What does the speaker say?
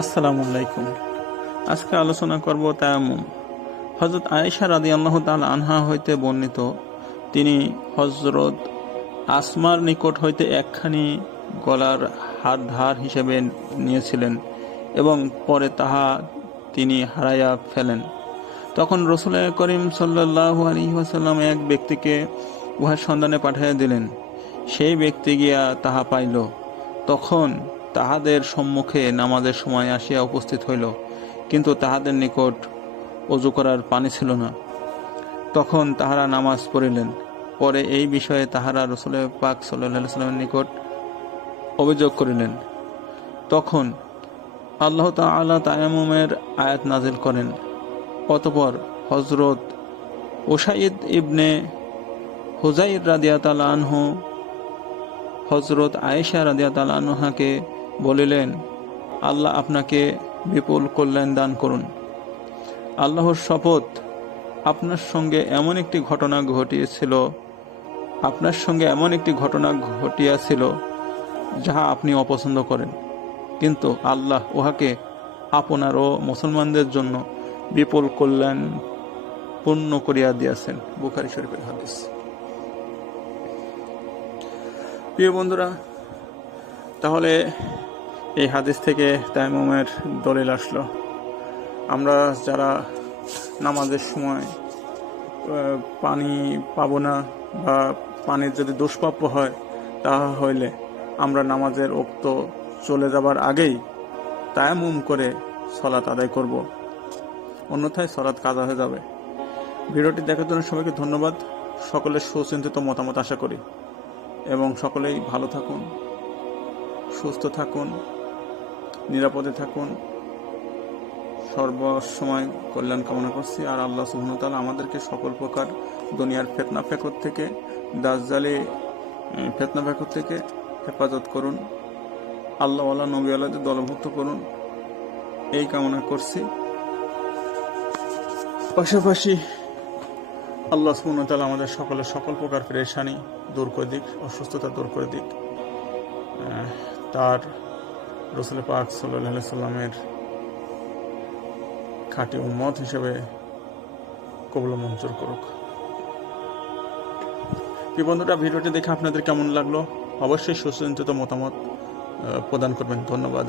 আসসালামু আলাইকুম। আজকে আলোচনা করব তায়াম্মুম। হযরত আয়েশা রাদিয়াল্লাহু তাআলা আনহা হইতে বর্ণিত, তিনি হযরত আসমার নিকট হইতে একখানি গলার হার ধার হিসেবে নিয়েছিলেন এবং পরে তাহা তিনি হারাইয়া ফেলেন। তখন রাসূল করিম সাল্লাল্লাহু আলাইহি ওয়াসাল্লাম এক ব্যক্তিকে উহার সন্ধানে পাঠাইয়া দিলেন। সেই ব্যক্তি গিয়া তাহা পাইল। তখন তাহাদের সম্মুখে নামাজের সময় আসিয়া উপস্থিত হইল, কিন্তু তাহাদের নিকট ওযু করার পানি ছিল না। তখন তাহারা নামাজ পড়িলেন। পরে এই বিষয়ে তাহারা রাসূল পাক সাল্লাল্লাহু আলাইহি ওয়াসাল্লামের নিকট অভিযোগ করিলেন। তখন আল্লাহ তাআলা তায়াম্মুমের আয়াত নাযিল করেন। অতঃপর হযরত উসাইদ ইবনে হুযাইর রাদিয়াল্লাহু আনহু হযরত আয়েশা রাদিয়াল্লাহু আনহাকে বলিলেন, আল্লাহ আপনাকে বিপুল কল্যাণ দান করুন। আল্লাহর শপথ, আপনার সঙ্গে এমন একটি ঘটনা ঘটিয়াছিল যাহা আপনি অপছন্দ করেন, কিন্তু আল্লাহ উহাকে আপনার ও মুসলমানদের জন্য বিপুল কল্যাণ পূর্ণ করিয়া দিয়াছেন। বুখারী শরীফের হাদিস। প্রিয় বন্ধুরা, তাহলে এই হাদিস থেকে তায়াম্মুমের দলিল আসলো। আমরা যারা নামাজের সময় পানি পাবো না বা পানির যদি দুষ্প্রাপ্য হয়, তাহা হইলে আমরা নামাজের ওক্ত চলে যাবার আগেই তায়াম্মুম করে সালাত আদায় করব, অন্যথায় সালাত কাজা হয়ে যাবে। ভিডিওটি দেখার জন্য সবাইকে ধন্যবাদ। সকলের সুচিন্তিত মতামত আশা করি এবং সকলেই ভালো থাকুন, সুস্থ থাকুন, নিরাপদে থাকুন। সর্বসময় কল্যাণ কামনা করছি। আর আল্লাহ সুবহানাহু ওয়া তাআলা আমাদেরকে সকল প্রকার দুনিয়ার ফিতনা ফেকর থেকে, দাজ্জালি ফিতনা ফেকর থেকে হেফাজত করুন। আল্লাহওয়ালা নবীওয়ালাদের দলভুক্ত করুন, এই কামনা করছি। পাশাপাশি আল্লাহ সুবহানাহু ওয়া তাআলা আমাদের সকল প্রকার পেরেশানি দূর করে দিক, অসুস্থতা দূর করে দিক। তার রাসূল পাক সাল্লাল্লাহু আলাইহি সাল্লামের খাঁটি উম্মত হিসেবে কবুল মঞ্জুর করুক। এই বন্ধুরা, ভিডিওটি দেখে আপনাদের কেমন লাগলো অবশ্যই সুচিন্তিত মতামত প্রদান করবেন। ধন্যবাদ।